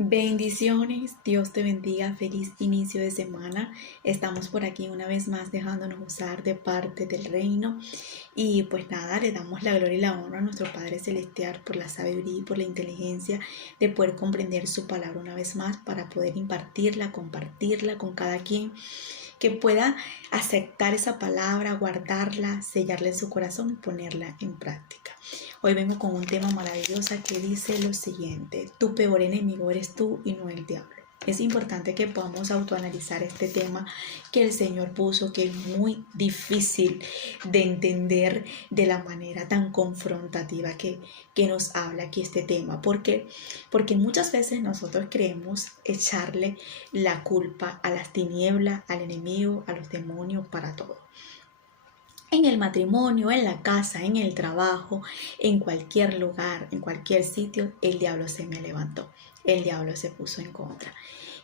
Bendiciones, Dios te bendiga, feliz inicio de semana. Estamos por aquí una vez más dejándonos usar de parte del reino y pues nada, le damos la gloria y la honra a nuestro Padre Celestial por la sabiduría y por la inteligencia de poder comprender su palabra una vez más para poder impartirla, compartirla con cada quien que pueda aceptar esa palabra, guardarla, sellarla en su corazón y ponerla en práctica. Hoy vengo con un tema maravilloso que dice lo siguiente: tu peor enemigo eres tú y no el diablo. Es importante que podamos autoanalizar este tema que el Señor puso, que es muy difícil de entender de la manera tan confrontativa que nos habla aquí este tema. Porque muchas veces nosotros creemos echarle la culpa a las tinieblas, al enemigo, a los demonios, para todo. En el matrimonio, en la casa, en el trabajo, en cualquier lugar, en cualquier sitio, el diablo se me levantó, el diablo se puso en contra.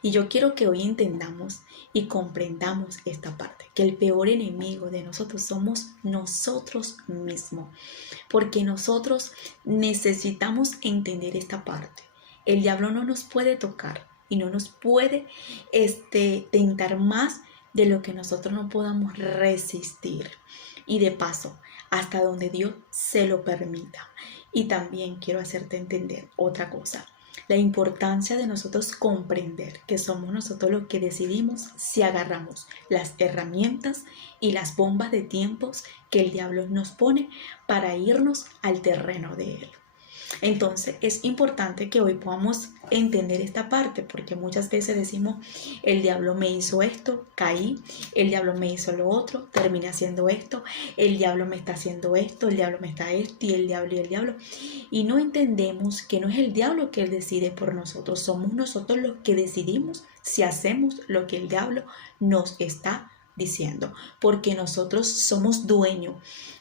Y yo quiero que hoy entendamos y comprendamos esta parte, que el peor enemigo de nosotros somos nosotros mismos, porque nosotros necesitamos entender esta parte. El diablo no nos puede tocar y no nos puede tentar más de lo que nosotros no podamos resistir. Y de paso, hasta donde Dios se lo permita. Y también quiero hacerte entender otra cosa: la importancia de nosotros comprender que somos nosotros los que decidimos si agarramos las herramientas y las bombas de tiempos que el diablo nos pone para irnos al terreno de él. Entonces es importante que hoy podamos entender esta parte, porque muchas veces decimos: el diablo me hizo esto, caí, el diablo me hizo lo otro, terminé haciendo esto, el diablo me está haciendo esto, el diablo me está esto y el diablo. Y no entendemos que no es el diablo que él decide por nosotros, somos nosotros los que decidimos si hacemos lo que el diablo nos está diciendo, porque nosotros somos dueños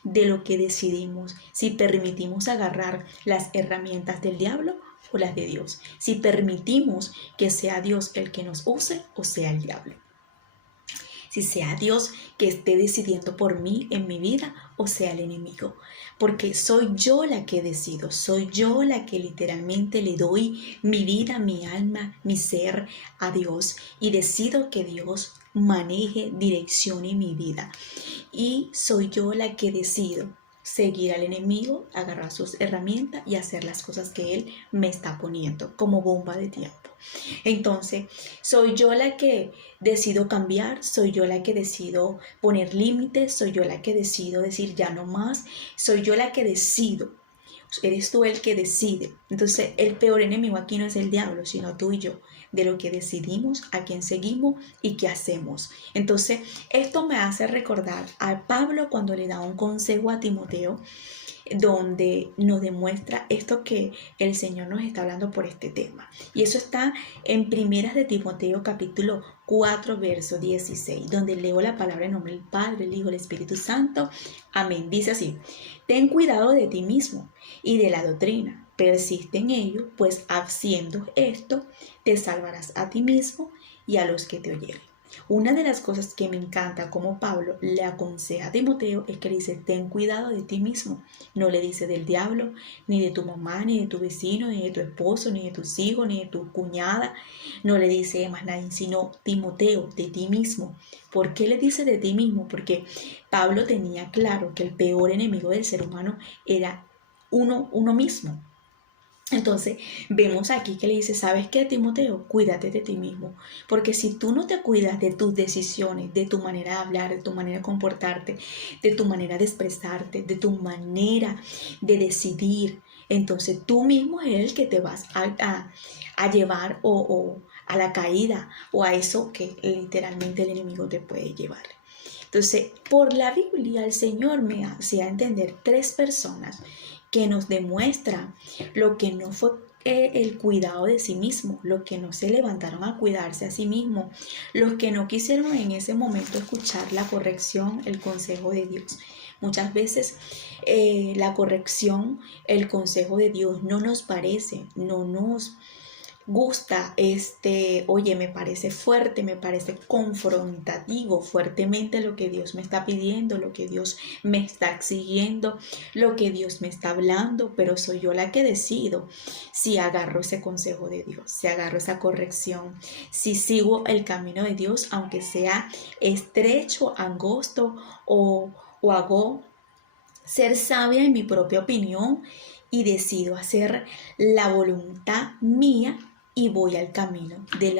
de lo que decidimos, si permitimos agarrar las herramientas del diablo o las de Dios, si permitimos que sea Dios el que nos use o sea el diablo, si sea Dios que esté decidiendo por mí en mi vida o sea el enemigo, porque soy yo la que decido, soy yo la que literalmente le doy mi vida, mi alma, mi ser a Dios y decido que Dios maneje, direccione mi vida. Y soy yo la que decido seguir al enemigo, agarrar sus herramientas y hacer las cosas que él me está poniendo como bomba de tiempo. Entonces, soy yo la que decido cambiar, soy yo la que decido poner límites, soy yo la que decido decir ya no más, soy yo la que decido. Eres tú el que decide. Entonces, el peor enemigo aquí no es el diablo, sino tú y yo, de lo que decidimos, a quién seguimos y qué hacemos. Entonces, esto me hace recordar a Pablo cuando le da un consejo a Timoteo, donde nos demuestra esto que el Señor nos está hablando por este tema. Y eso está en Primeras de Timoteo capítulo 4 verso 16, donde leo la palabra en nombre del Padre, el Hijo, el Espíritu Santo. Amén. Dice así: ten cuidado de ti mismo y de la doctrina, persiste en ello, pues haciendo esto te salvarás a ti mismo y a los que te oyeren. Una de las cosas que me encanta como Pablo le aconseja a Timoteo es que le dice: ten cuidado de ti mismo. No le dice del diablo, ni de tu mamá, ni de tu vecino, ni de tu esposo, ni de tus hijos, ni de tu cuñada. No le dice de más nadie, sino Timoteo, de ti mismo. ¿Por qué le dice de ti mismo? Porque Pablo tenía claro que el peor enemigo del ser humano era uno mismo. Entonces vemos aquí que le dice: ¿sabes qué, Timoteo? Cuídate de ti mismo, porque si tú no te cuidas de tus decisiones, de tu manera de hablar, de tu manera de comportarte, de tu manera de expresarte, de tu manera de decidir, entonces tú mismo es el que te vas a llevar o a la caída o a eso que literalmente el enemigo te puede llevar. Entonces, por la Biblia, el Señor me hacía entender 3 personas que nos demuestran lo que no fue el cuidado de sí mismo, los que no se levantaron a cuidarse a sí mismo, los que no quisieron en ese momento escuchar la corrección, el consejo de Dios. Muchas veces la corrección, el consejo de Dios no nos parece, no nos gusta, oye, me parece fuerte, me parece confrontativo fuertemente lo que Dios me está pidiendo, lo que Dios me está exigiendo, lo que Dios me está hablando, pero soy yo la que decido si agarro ese consejo de Dios, si agarro esa corrección, si sigo el camino de Dios, aunque sea estrecho, angosto o hago ser sabia en mi propia opinión y decido hacer la voluntad mía y voy al camino de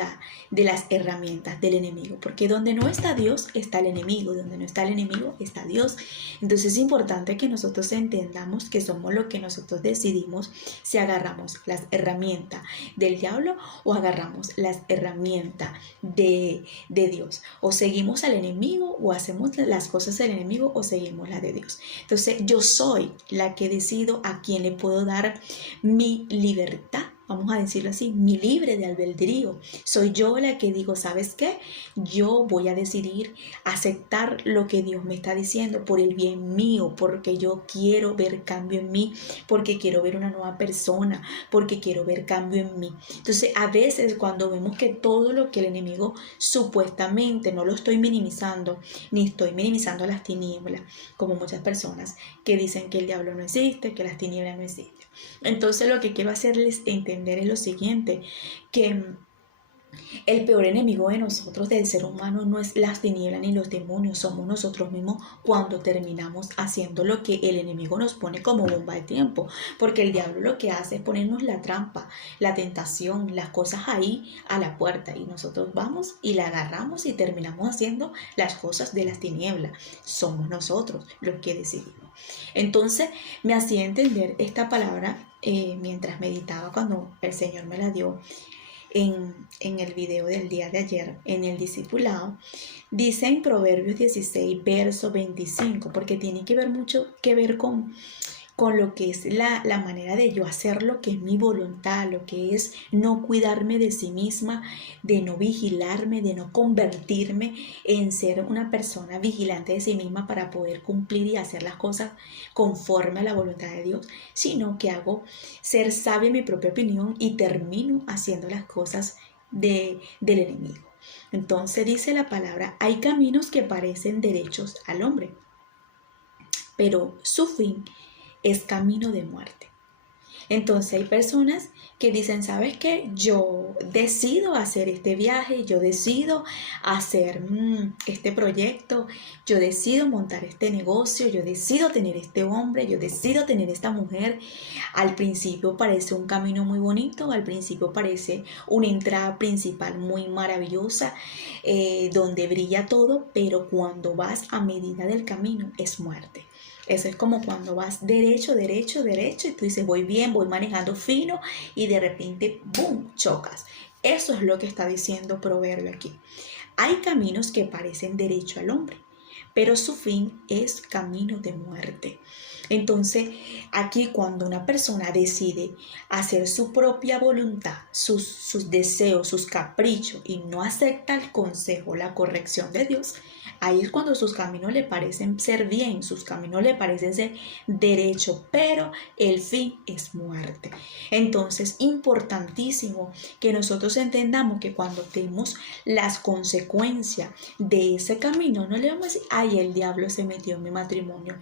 las herramientas del enemigo. Porque donde no está Dios, está el enemigo. Donde no está el enemigo, está Dios. Entonces es importante que nosotros entendamos que somos lo que nosotros decidimos si agarramos las herramientas del diablo o agarramos las herramientas de Dios. O seguimos al enemigo o hacemos las cosas del enemigo o seguimos las de Dios. Entonces yo soy la que decido a quién le puedo dar mi libertad, vamos a decirlo así, mi libre de albedrío. Soy yo la que digo, ¿sabes qué? Yo voy a decidir aceptar lo que Dios me está diciendo por el bien mío, porque yo quiero ver cambio en mí, porque quiero ver una nueva persona, porque quiero ver cambio en mí. Entonces, a veces cuando vemos que todo lo que el enemigo supuestamente, no lo estoy minimizando, ni estoy minimizando las tinieblas, como muchas personas que dicen que el diablo no existe, que las tinieblas no existen. Entonces lo que quiero hacerles entender es lo siguiente, que el peor enemigo de nosotros, del ser humano, no es las tinieblas ni los demonios, somos nosotros mismos cuando terminamos haciendo lo que el enemigo nos pone como bomba de tiempo, porque el diablo lo que hace es ponernos la trampa, la tentación, las cosas ahí a la puerta y nosotros vamos y la agarramos y terminamos haciendo las cosas de las tinieblas. Somos nosotros los que decidimos. Entonces me hacía entender esta palabra mientras meditaba cuando el Señor me la dio en el video del día de ayer, en el discipulado. Dice en Proverbios 16, verso 25, porque tiene que ver mucho que ver con lo que es la manera de yo hacer lo que es mi voluntad, lo que es no cuidarme de sí misma, de no vigilarme, de no convertirme en ser una persona vigilante de sí misma para poder cumplir y hacer las cosas conforme a la voluntad de Dios, sino que hago ser sabia en mi propia opinión y termino haciendo las cosas del enemigo. Entonces dice la palabra, hay caminos que parecen derechos al hombre, pero su fin es camino de muerte. Entonces hay personas que dicen, ¿sabes qué? Yo decido hacer este viaje, yo decido hacer este proyecto, yo decido montar este negocio, yo decido tener este hombre, yo decido tener esta mujer. Al principio parece un camino muy bonito, al principio parece una entrada principal muy maravillosa, donde brilla todo, pero cuando vas a medida del camino es muerte. Eso es como cuando vas derecho, derecho, derecho y tú dices, voy bien, voy manejando fino y de repente, ¡boom!, chocas. Eso es lo que está diciendo Proverbio aquí. Hay caminos que parecen derecho al hombre, pero su fin es camino de muerte. Entonces, aquí cuando una persona decide hacer su propia voluntad, sus deseos, sus caprichos y no acepta el consejo, la corrección de Dios, ahí es cuando sus caminos le parecen ser bien, sus caminos le parecen ser derecho, pero el fin es muerte. Entonces, importantísimo que nosotros entendamos que cuando tenemos las consecuencias de ese camino, no le vamos a decir, ay, el diablo se metió en mi matrimonio,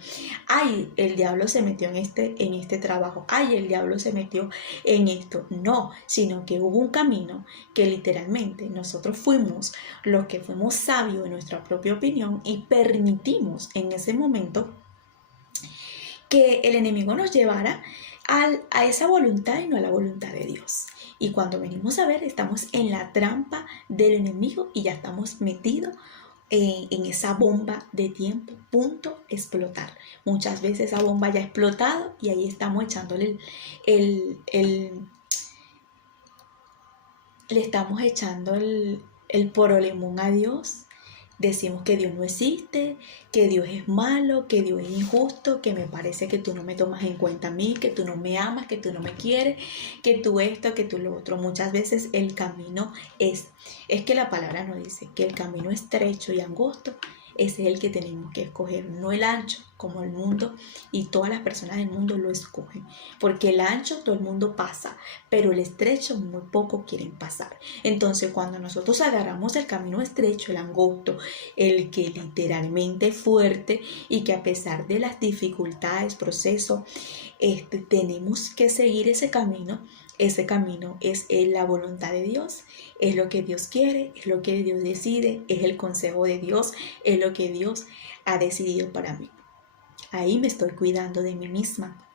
ay, el diablo se metió en este trabajo, ay, el diablo se metió en esto. No, sino que hubo un camino que literalmente nosotros fuimos los que fuimos sabios en nuestra propia opinión y permitimos en ese momento que el enemigo nos llevara a esa voluntad y no a la voluntad de Dios. Y cuando venimos a ver, estamos en la trampa del enemigo y ya estamos metidos en esa bomba de tiempo, punto explotar. Muchas veces esa bomba ya ha explotado y ahí estamos echándole le estamos echando el problemón a Dios. Decimos que Dios no existe, que Dios es malo, que Dios es injusto, que me parece que tú no me tomas en cuenta a mí, que tú no me amas, que tú no me quieres, que tú esto, que tú lo otro. Muchas veces el camino es que la palabra nos dice que el camino estrecho y angosto ese es el que tenemos que escoger, no el ancho como el mundo y todas las personas del mundo lo escogen, porque el ancho todo el mundo pasa, pero el estrecho muy pocos quieren pasar. Entonces cuando nosotros agarramos el camino estrecho, el angosto, el que literalmente es fuerte y que a pesar de las dificultades, procesos, tenemos que seguir ese camino. Ese camino es la voluntad de Dios, es lo que Dios quiere, es lo que Dios decide, es el consejo de Dios, es lo que Dios ha decidido para mí. Ahí me estoy cuidando de mí misma.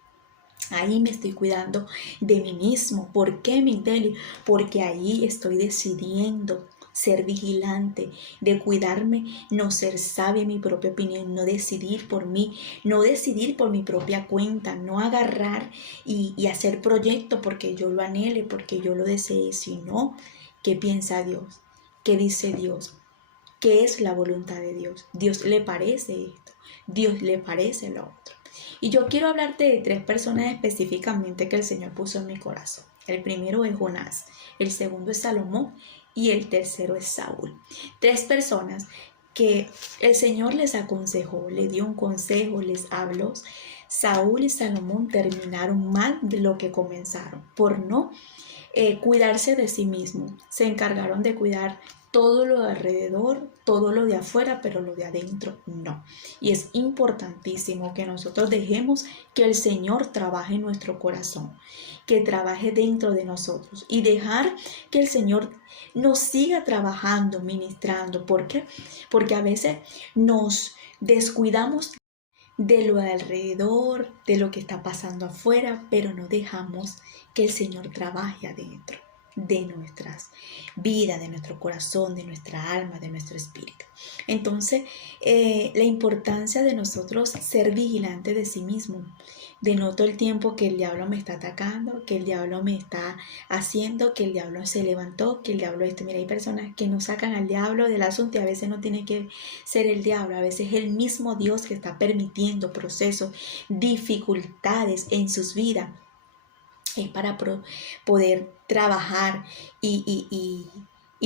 Ahí me estoy cuidando de mí mismo. ¿Por qué, mi Deli? Porque ahí estoy decidiendo ser vigilante, de cuidarme, no ser sabia en mi propia opinión, no decidir por mí, no decidir por mi propia cuenta, no agarrar y hacer proyecto porque yo lo anhele, porque yo lo desee, sino qué piensa Dios, qué dice Dios, qué es la voluntad de Dios. Dios le parece esto, Dios le parece lo otro. Y yo quiero hablarte de 3 personas específicamente que el Señor puso en mi corazón. El primero es Jonás, el segundo es Salomón y el tercero es Saúl. 3 personas que el Señor les aconsejó, le dio un consejo, les habló. Saúl y Salomón terminaron mal de lo que comenzaron, por no cuidarse de sí mismos. Se encargaron de cuidar todo lo de alrededor, todo lo de afuera, pero lo de adentro no. Y es importantísimo que nosotros dejemos que el Señor trabaje en nuestro corazón, que trabaje dentro de nosotros y dejar que el Señor nos siga trabajando, ministrando. ¿Por qué? Porque a veces nos descuidamos de lo de alrededor, de lo que está pasando afuera, pero no dejamos que el Señor trabaje adentro de nuestras vidas, de nuestro corazón, de nuestra alma, de nuestro espíritu. Entonces, la importancia de nosotros ser vigilantes de sí mismo, de no todo el tiempo que el diablo me está atacando, que el diablo me está haciendo, que el diablo se levantó, que el diablo Mira, hay personas que no sacan al diablo del asunto y a veces no tiene que ser el diablo, a veces es el mismo Dios que está permitiendo procesos, dificultades en sus vidas. Es para poder trabajar y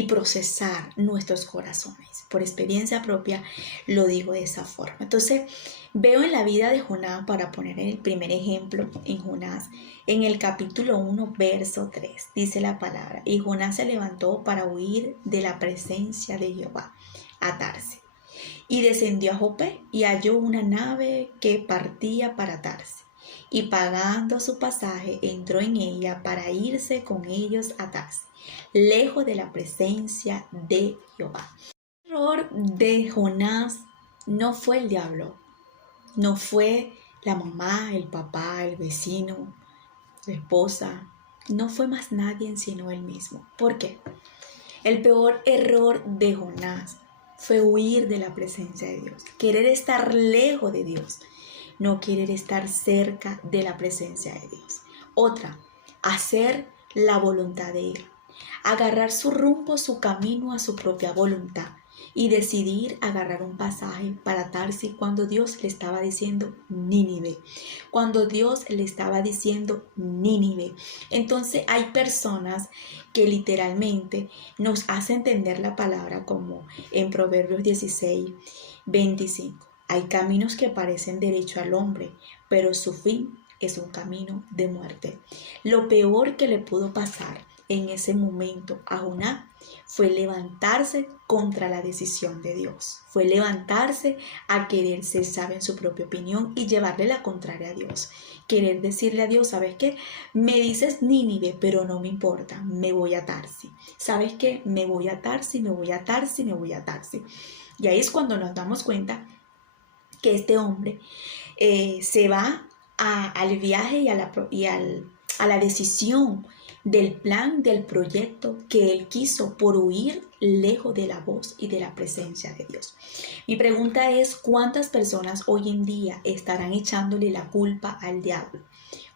procesar nuestros corazones. Por experiencia propia lo digo de esa forma. Entonces veo en la vida de Jonás, para poner el primer ejemplo en Jonás, en el capítulo 1, verso 3, dice la palabra: y Jonás se levantó para huir de la presencia de Jehová a Tarsis, y descendió a Jope y halló una nave que partía para Tarsis. Y pagando su pasaje, entró en ella para irse con ellos a Tarsis, lejos de la presencia de Jehová. El error de Jonás no fue el diablo, no fue la mamá, el papá, el vecino, la esposa, no fue más nadie sino él mismo. ¿Por qué? El peor error de Jonás fue huir de la presencia de Dios, querer estar lejos de Dios, no querer estar cerca de la presencia de Dios. Otra, hacer la voluntad de Él, agarrar su rumbo, su camino a su propia voluntad y decidir agarrar un pasaje para Tarsis cuando Dios le estaba diciendo Nínive, cuando Dios le estaba diciendo Nínive. Entonces hay personas que literalmente nos hacen entender la palabra como en Proverbios 16, 25. Hay caminos que parecen derecho al hombre, pero su fin es un camino de muerte. Lo peor que le pudo pasar en ese momento a Jonás fue levantarse contra la decisión de Dios. Fue levantarse a querer ser sabio en su propia opinión y llevarle la contraria a Dios. Querer decirle a Dios: ¿sabes qué? Me dices Nínive, pero no me importa, me voy a Tarsis. ¿Sabes qué? Me voy a Tarsis, me voy a Tarsis, me voy a Tarsis. Y ahí es cuando nos damos cuenta que este hombre se va al viaje y a la decisión del plan, del proyecto que él quiso por huir lejos de la voz y de la presencia de Dios. Mi pregunta es: ¿cuántas personas hoy en día estarán echándole la culpa al diablo?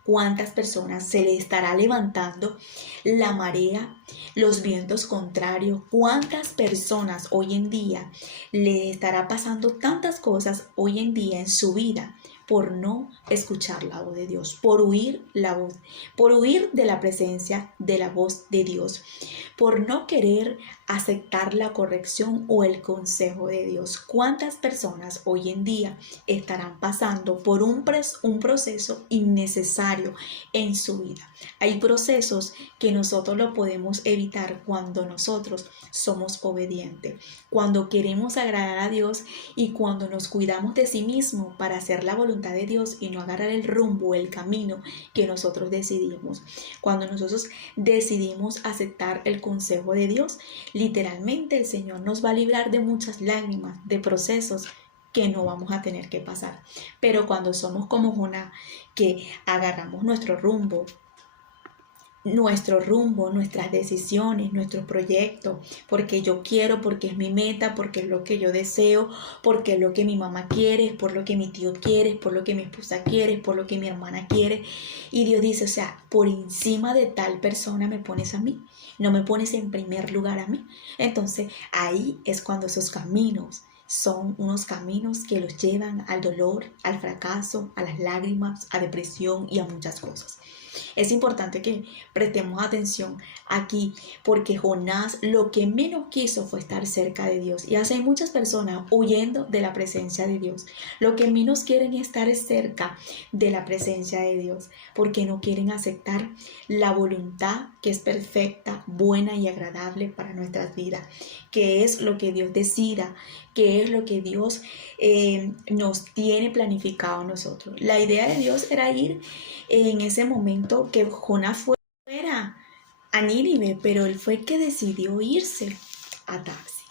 ¿Cuántas personas se le estará levantando la marea, los vientos contrarios? ¿Cuántas personas hoy en día le estará pasando tantas cosas hoy en día en su vida por no escuchar la voz de Dios, por huir de la presencia de la voz de Dios, por no querer aceptar la corrección o el consejo de Dios. ¿Cuántas personas hoy en día estarán pasando por un proceso innecesario en su vida? Hay procesos que nosotros lo podemos evitar cuando nosotros somos obedientes, cuando queremos agradar a Dios y cuando nos cuidamos de sí mismo para hacer la voluntad de Dios y no agarrar el rumbo, el camino que nosotros decidimos. Cuando nosotros decidimos aceptar el consejo de Dios, literalmente el Señor nos va a librar de muchas lágrimas, de procesos que no vamos a tener que pasar. Pero cuando somos como Jonás, que agarramos nuestras decisiones, nuestros proyectos, porque yo quiero, porque es mi meta, porque es lo que yo deseo, porque es lo que mi mamá quiere, es por lo que mi tío quiere, es por lo que mi esposa quiere, es por lo que mi hermana quiere. Y Dios dice, o sea, por encima de tal persona me pones a mí, no me pones en primer lugar a mí. Entonces ahí es cuando esos caminos son unos caminos que los llevan al dolor, al fracaso, a las lágrimas, a depresión y a muchas cosas. Es importante que prestemos atención aquí porque Jonás lo que menos quiso fue estar cerca de Dios. Y así hay muchas personas huyendo de la presencia de Dios. Lo que menos quieren es estar cerca de la presencia de Dios porque no quieren aceptar la voluntad que es perfecta, buena y agradable para nuestras vidas, que es lo que Dios decida, que es lo que Dios nos tiene planificado a nosotros. La idea de Dios era ir en ese momento que Jonás fuera a Nínive, pero él fue el que decidió irse a Tarsis.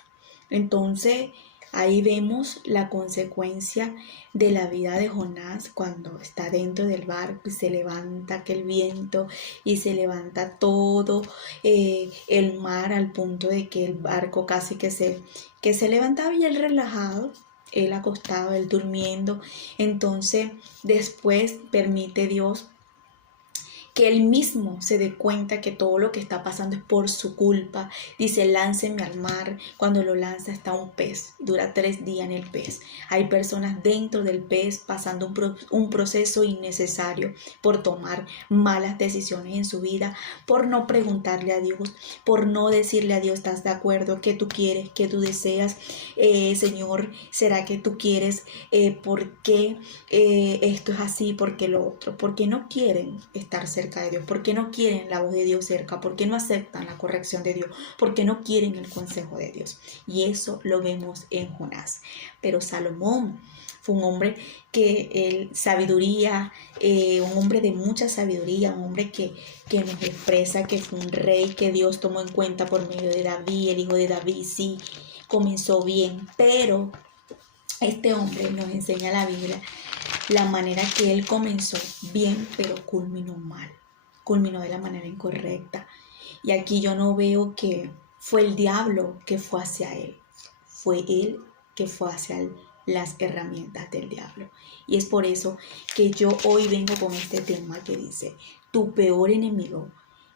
Entonces ahí vemos la consecuencia de la vida de Jonás cuando está dentro del barco y se levanta aquel viento y se levanta todo el mar al punto de que el barco casi que se levantaba y él relajado, él acostado, él durmiendo. Entonces después permite Dios que él mismo se dé cuenta que todo lo que está pasando es por su culpa. Dice, lánceme al mar. Cuando lo lanza está un pez. Dura 3 días en el pez. Hay personas dentro del pez pasando un proceso innecesario por tomar malas decisiones en su vida, por no preguntarle a Dios, por no decirle a Dios, ¿estás de acuerdo? ¿Qué tú quieres? ¿Qué tú deseas? Señor, ¿será que tú quieres? ¿Por qué esto es así? ¿Por qué lo otro? Porque no quieren estar cerca de Dios, porque no quieren la voz de Dios cerca, porque no aceptan la corrección de Dios, porque no quieren el consejo de Dios. Y eso lo vemos en Jonás. Pero Salomón fue un hombre que sabiduría, un hombre de mucha sabiduría, un hombre que nos expresa que fue un rey que Dios tomó en cuenta por medio de David, el hijo de David. Sí, comenzó bien, pero este hombre nos enseña la Biblia la manera que él comenzó bien, pero culminó mal, culminó de la manera incorrecta. Y aquí yo no veo que fue el diablo que fue hacia él, fue él que fue hacia las herramientas del diablo. Y es por eso que yo hoy vengo con este tema que dice, tu peor enemigo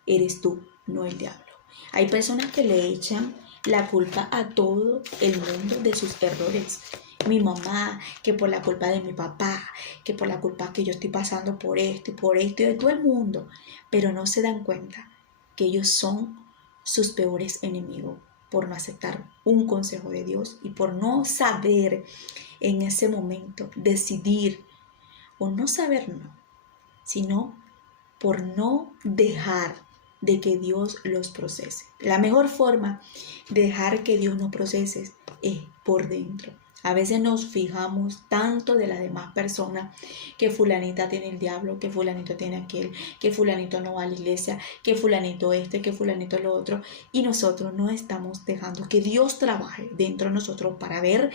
eres tú, no el diablo. Hay personas que le echan la culpa a todo el mundo de sus errores. Mi mamá, que por la culpa de mi papá, que por la culpa que yo estoy pasando por esto y de todo el mundo, pero no se dan cuenta que ellos son sus peores enemigos por no aceptar un consejo de Dios y por no saber en ese momento decidir o no saber no, sino por no dejar de que Dios los procese. La mejor forma de dejar que Dios nos procese es por dentro. A veces nos fijamos tanto de las demás personas, que fulanita tiene el diablo, que fulanito tiene aquel, que fulanito no va a la iglesia, que fulanito que fulanito lo otro, y nosotros no estamos dejando que Dios trabaje dentro de nosotros para ver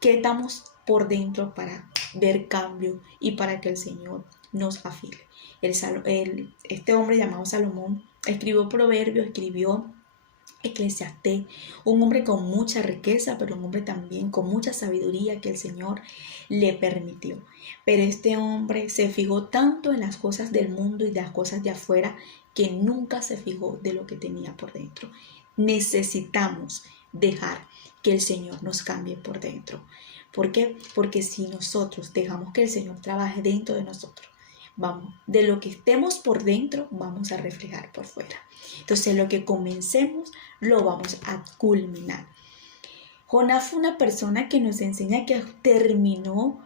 qué estamos por dentro, para ver cambio y para que el Señor nos afile. Este hombre llamado Salomón escribió Proverbios, escribió Eclesiastés, un hombre con mucha riqueza, pero un hombre también con mucha sabiduría que el Señor le permitió. Pero este hombre se fijó tanto en las cosas del mundo y las cosas de afuera que nunca se fijó de lo que tenía por dentro. Necesitamos dejar que el Señor nos cambie por dentro, ¿Por qué? Porque si nosotros dejamos que el Señor trabaje dentro de nosotros, vamos, de lo que estemos por dentro, vamos a reflejar por fuera. Entonces, lo que comencemos, lo vamos a culminar. Jonás fue una persona que nos enseña que terminó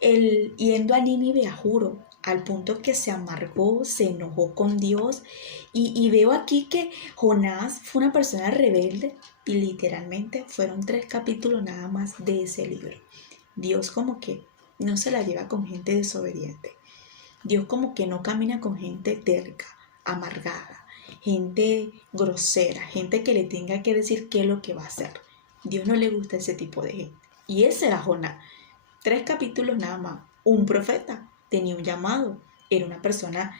yendo a Nínive a juro, al punto que se amargó, se enojó con Dios. Y veo aquí que Jonás fue una persona rebelde y literalmente fueron 3 capítulos nada más de ese libro. Dios como que no se la lleva con gente desobediente. Dios como que no camina con gente terca, amargada, gente grosera, gente que le tenga que decir qué es lo que va a hacer. Dios no le gusta ese tipo de gente. Y ese era Jonás. 3 capítulos nada más. Un profeta, tenía un llamado, era una persona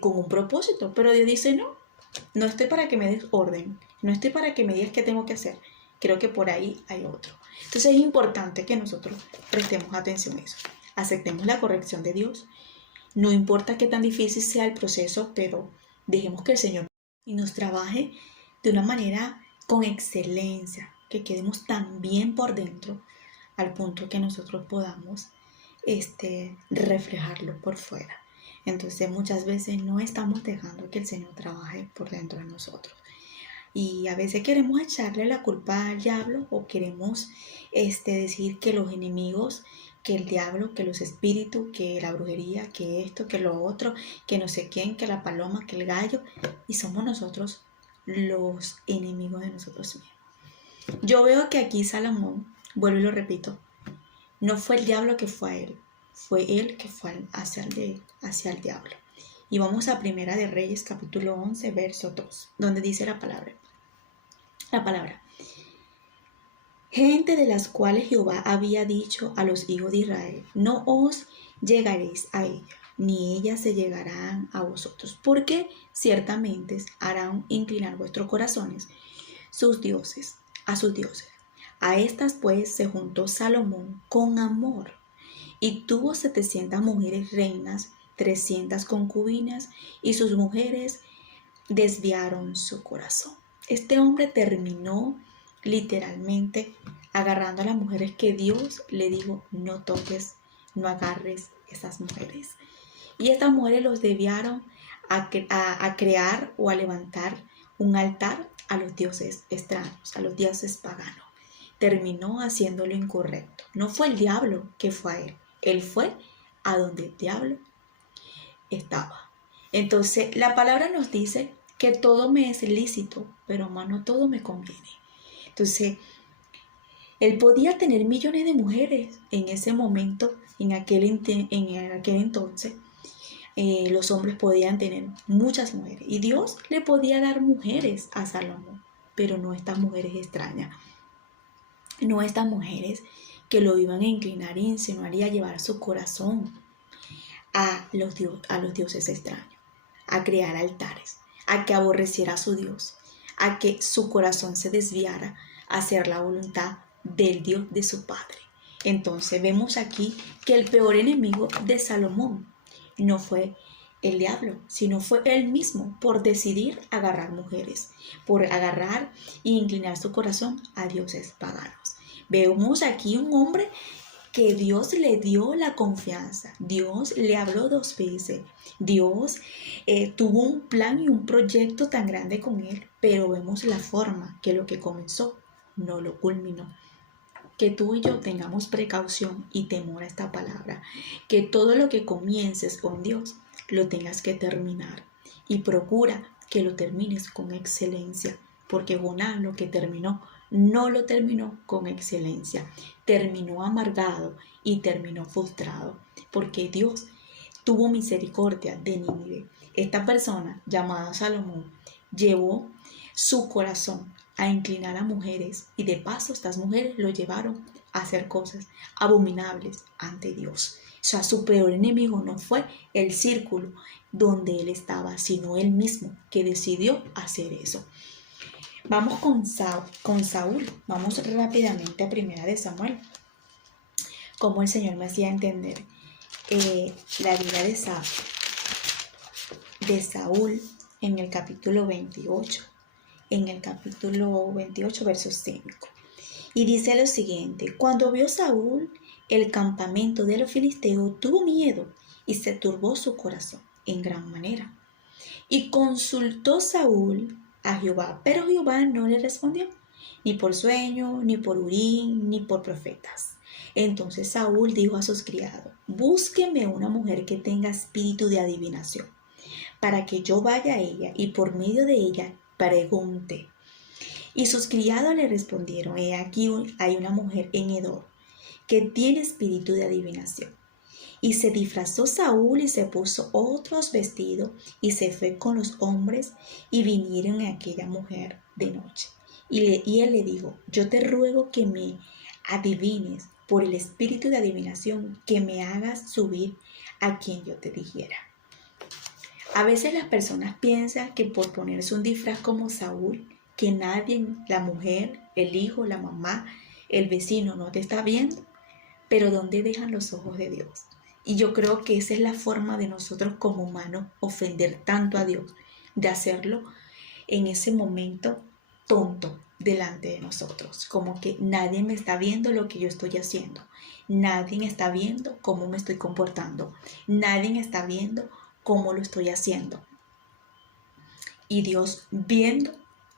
con un propósito, pero Dios dice, no estoy para que me des orden, no estoy para que me digas qué tengo que hacer. Creo que por ahí hay otro. Entonces es importante que nosotros prestemos atención a eso. Aceptemos la corrección de Dios. No importa qué tan difícil sea el proceso, pero dejemos que el Señor y nos trabaje de una manera con excelencia, que quedemos tan bien por dentro al punto que nosotros podamos reflejarlo por fuera. Entonces muchas veces no estamos dejando que el Señor trabaje por dentro de nosotros. Y a veces queremos echarle la culpa al diablo o queremos decir que los enemigos, que el diablo, que los espíritus, que la brujería, que esto, que lo otro, que no sé quién, que la paloma, que el gallo. Y somos nosotros los enemigos de nosotros mismos. Yo veo que aquí Salomón, vuelvo y lo repito, no fue el diablo que fue a él, fue él que fue hacia el diablo. Y vamos a Primera de Reyes, capítulo 11, verso 2, donde dice la palabra. Gente de las cuales Jehová había dicho a los hijos de Israel, no os llegaréis a ella, ni ellas se llegarán a vosotros, porque ciertamente harán inclinar vuestros corazones a sus dioses. A estas pues se juntó Salomón con amor y tuvo 700 mujeres reinas, 300 concubinas, y sus mujeres desviaron su corazón. Este hombre terminó literalmente agarrando a las mujeres que Dios le dijo, no toques, no agarres esas mujeres. Y estas mujeres los desviaron a crear o a levantar un altar a los dioses extraños, a los dioses paganos. Terminó haciendo lo incorrecto. No fue el diablo que fue a él. Él fue a donde el diablo estaba. Entonces, la palabra nos dice que todo me es lícito, pero más no todo me conviene. Entonces, él podía tener millones de mujeres en ese momento, en aquel entonces. Los hombres podían tener muchas mujeres y Dios le podía dar mujeres a Salomón, pero no estas mujeres extrañas, no estas mujeres que lo iban a inclinar y insinuar y a llevar su corazón a los dioses extraños, a crear altares, a que aborreciera a su Dios, a que su corazón se desviara a hacer la voluntad del Dios de su padre. Entonces vemos aquí que el peor enemigo de Salomón no fue el diablo, sino fue él mismo por decidir agarrar mujeres, por agarrar e inclinar su corazón a dioses paganos. Vemos aquí un hombre que Dios le dio la confianza, Dios le habló 2 veces, Dios tuvo un plan y un proyecto tan grande con él, pero vemos la forma que lo que comenzó no lo culminó. Que tú y yo tengamos precaución y temor a esta palabra, que todo lo que comiences con Dios lo tengas que terminar y procura que lo termines con excelencia, porque Jonás lo que terminó no lo terminó con excelencia, terminó amargado y terminó frustrado, porque Dios tuvo misericordia de Nínive. Esta persona llamada Salomón llevó su corazón a inclinar a mujeres y de paso estas mujeres lo llevaron a hacer cosas abominables ante Dios. O sea, su peor enemigo no fue el círculo donde él estaba, sino él mismo que decidió hacer eso. Vamos con Saúl. Vamos rápidamente a Primera de Samuel. Como el Señor me hacía entender la vida de Saúl en el capítulo 28. En el capítulo 28, verso 5. Y dice lo siguiente: cuando vio Saúl el campamento de los filisteos, tuvo miedo y se turbó su corazón en gran manera. Y consultó Saúl a Jehová, pero Jehová no le respondió, ni por sueño, ni por Urim, ni por profetas. Entonces Saúl dijo a sus criados: búsquenme una mujer que tenga espíritu de adivinación, para que yo vaya a ella y por medio de ella pregunte. Y sus criados le respondieron: he aquí hay una mujer en Edom que tiene espíritu de adivinación. Y se disfrazó Saúl y se puso otros vestidos y se fue con los hombres y vinieron a aquella mujer de noche. Y él le dijo: yo te ruego que me adivines por el espíritu de adivinación, que me hagas subir a quien yo te dijera. A veces las personas piensan que por ponerse un disfraz como Saúl, que nadie, la mujer, el hijo, la mamá, el vecino no te está viendo, pero ¿dónde dejan los ojos de Dios? Y yo creo que esa es la forma de nosotros como humanos ofender tanto a Dios, de hacerlo en ese momento tonto delante de nosotros, como que nadie me está viendo lo que yo estoy haciendo, nadie está viendo cómo me estoy comportando, nadie está viendo cómo lo estoy haciendo. Y Dios viendo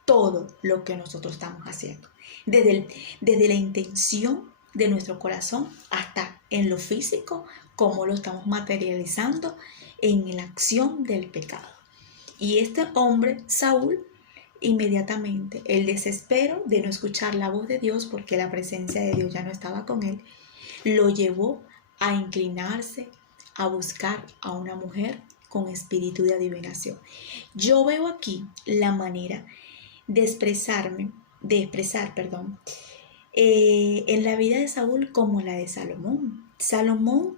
todo lo que nosotros estamos haciendo, desde la intención de nuestro corazón hasta en lo físico, cómo lo estamos materializando en la acción del pecado. Y este hombre, Saúl, inmediatamente el desespero de no escuchar la voz de Dios, porque la presencia de Dios ya no estaba con él, lo llevó a inclinarse a buscar a una mujer con espíritu de adivinación. Yo veo aquí la manera de expresar, en la vida de Saúl como la de Salomón. Salomón,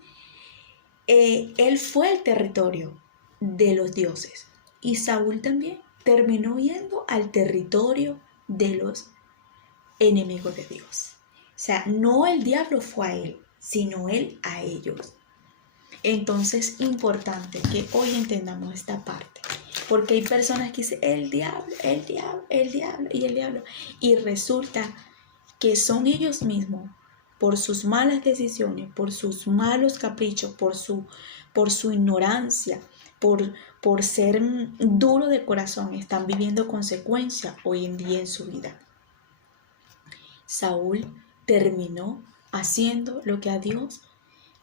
él fue el territorio de los dioses, y Saúl también terminó yendo al territorio de los enemigos de Dios. O sea, no el diablo fue a él, sino él a ellos. Entonces es importante que hoy entendamos esta parte, porque hay personas que dicen el diablo, el diablo, el diablo y el diablo, y resulta que son ellos mismos, por sus malas decisiones, por sus malos caprichos, por su ignorancia, por ser duro de corazón, están viviendo consecuencias hoy en día en su vida. Saúl terminó haciendo lo que a Dios,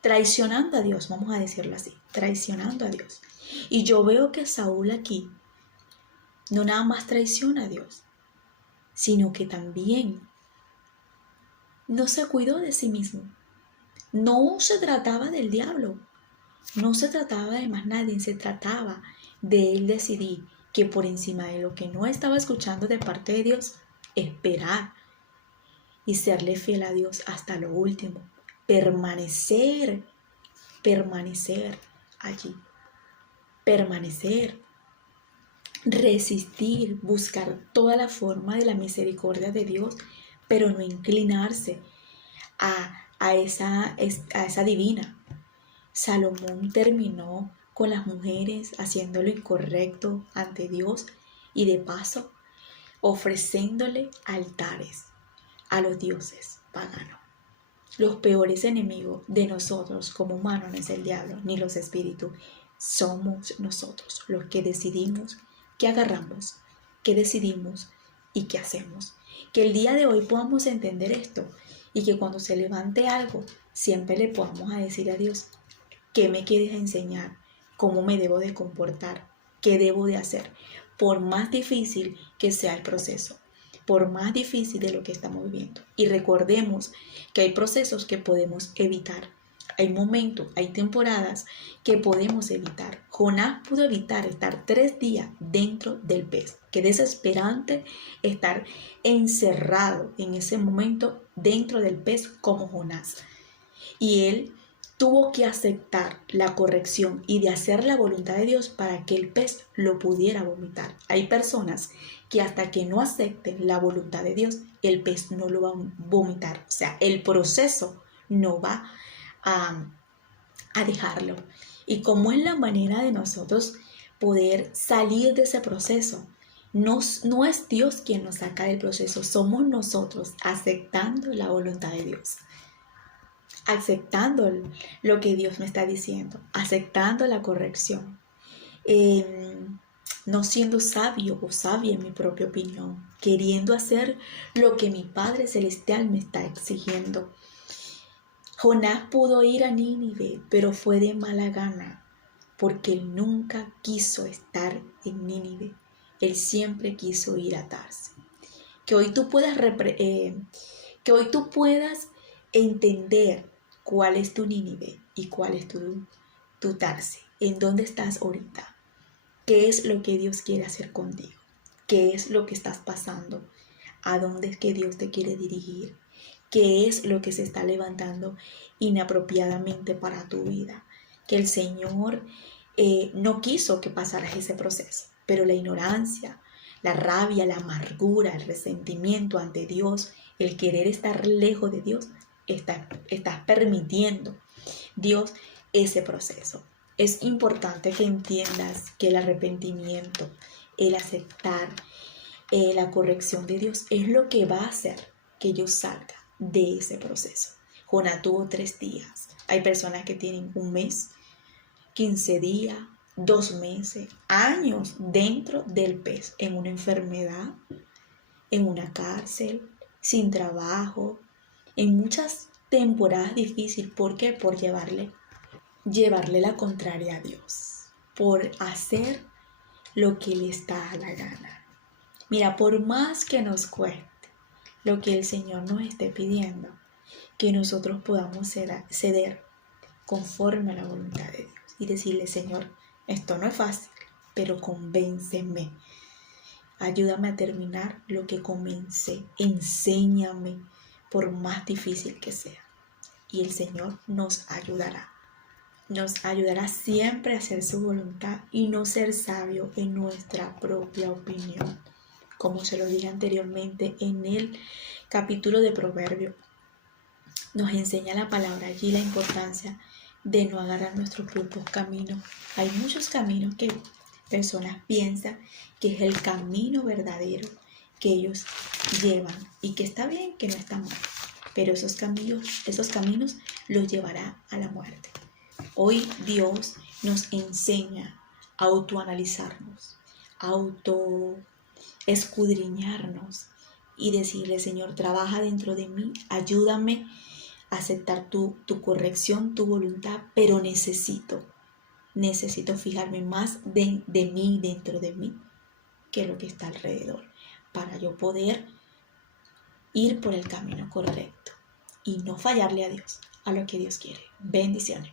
traicionando a Dios, vamos a decirlo así, traicionando a Dios. Y yo veo que Saúl aquí no nada más traiciona a Dios, sino que también no se cuidó de sí mismo. No se trataba del diablo, no se trataba de más nadie, se trataba de él decidir que por encima de lo que no estaba escuchando de parte de Dios, esperar y serle fiel a Dios hasta lo último, permanecer allí, permanecer, resistir, buscar toda la forma de la misericordia de Dios, pero no inclinarse a esa divina. Salomón terminó con las mujeres haciendo lo incorrecto ante Dios y de paso ofreciéndole altares a los dioses paganos. Los peores enemigos de nosotros como humanos no es el diablo ni los espíritus, somos nosotros los que decidimos qué agarramos, qué decidimos y qué hacemos. Que el día de hoy podamos entender esto y que cuando se levante algo siempre le podamos a decir a Dios: ¿qué me quieres enseñar? ¿Cómo me debo de comportar? ¿Qué debo de hacer? Por más difícil que sea el proceso, por más difícil de lo que estamos viviendo. Y recordemos que hay procesos que podemos evitar. Hay momentos, hay temporadas que podemos evitar. Jonás pudo evitar estar 3 días dentro del pez. Qué desesperante estar encerrado en ese momento dentro del pez como Jonás. Y él tuvo que aceptar la corrección y de hacer la voluntad de Dios para que el pez lo pudiera vomitar. Hay personas que hasta que no acepten la voluntad de Dios, el pez no lo va a vomitar. O sea, el proceso no va a dejarlo. Y cómo es la manera de nosotros poder salir de ese proceso, No es Dios quien nos saca del proceso, somos nosotros aceptando la voluntad de Dios, aceptando lo que Dios me está diciendo, aceptando la corrección, eh, no siendo sabio o sabia en mi propia opinión, queriendo hacer lo que mi Padre Celestial me está exigiendo. Jonás pudo ir a Nínive, pero fue de mala gana, porque él nunca quiso estar en Nínive. Él siempre quiso ir a Tarsis. Que hoy tú puedas, que hoy tú puedas entender cuál es tu Nínive y cuál es tu Tarsis. ¿En dónde estás ahorita? ¿Qué es lo que Dios quiere hacer contigo? ¿Qué es lo que estás pasando? ¿A dónde es que Dios te quiere dirigir? ¿Qué es lo que se está levantando inapropiadamente para tu vida? Que el Señor no quiso que pasaras ese proceso, pero la ignorancia, la rabia, la amargura, el resentimiento ante Dios, el querer estar lejos de Dios, estás permitiendo Dios ese proceso. Es importante que entiendas que el arrepentimiento, el aceptar la corrección de Dios es lo que va a hacer que yo salga de ese proceso. Jonás tuvo 3 días. Hay personas que tienen 1 mes, 15 días, 2 meses, años dentro del pez, en una enfermedad, en una cárcel, sin trabajo, en muchas temporadas difíciles. ¿Por qué? Por llevarle la contraria a Dios, por hacer lo que le está a la gana. Mira, por más que nos cueste lo que el Señor nos esté pidiendo, que nosotros podamos ceder conforme a la voluntad de Dios y decirle: Señor, esto no es fácil, pero convénceme. Ayúdame a terminar lo que comencé. Enséñame, por más difícil que sea. Y el Señor nos ayudará. Nos ayudará siempre a hacer su voluntad y no ser sabio en nuestra propia opinión. Como se lo dije anteriormente en el capítulo de Proverbios, nos enseña la palabra allí la importancia de no agarrar nuestros propios caminos. Hay muchos caminos que personas piensan que es el camino verdadero que ellos llevan y que está bien, que no está mal, pero esos caminos los llevará a la muerte. Hoy Dios nos enseña a autoanalizarnos, a escudriñarnos y decirle: Señor, trabaja dentro de mí, ayúdame a aceptar tu corrección, tu voluntad, pero necesito fijarme más de mí, dentro de mí, que lo que está alrededor, para yo poder ir por el camino correcto y no fallarle a Dios, a lo que Dios quiere. Bendiciones.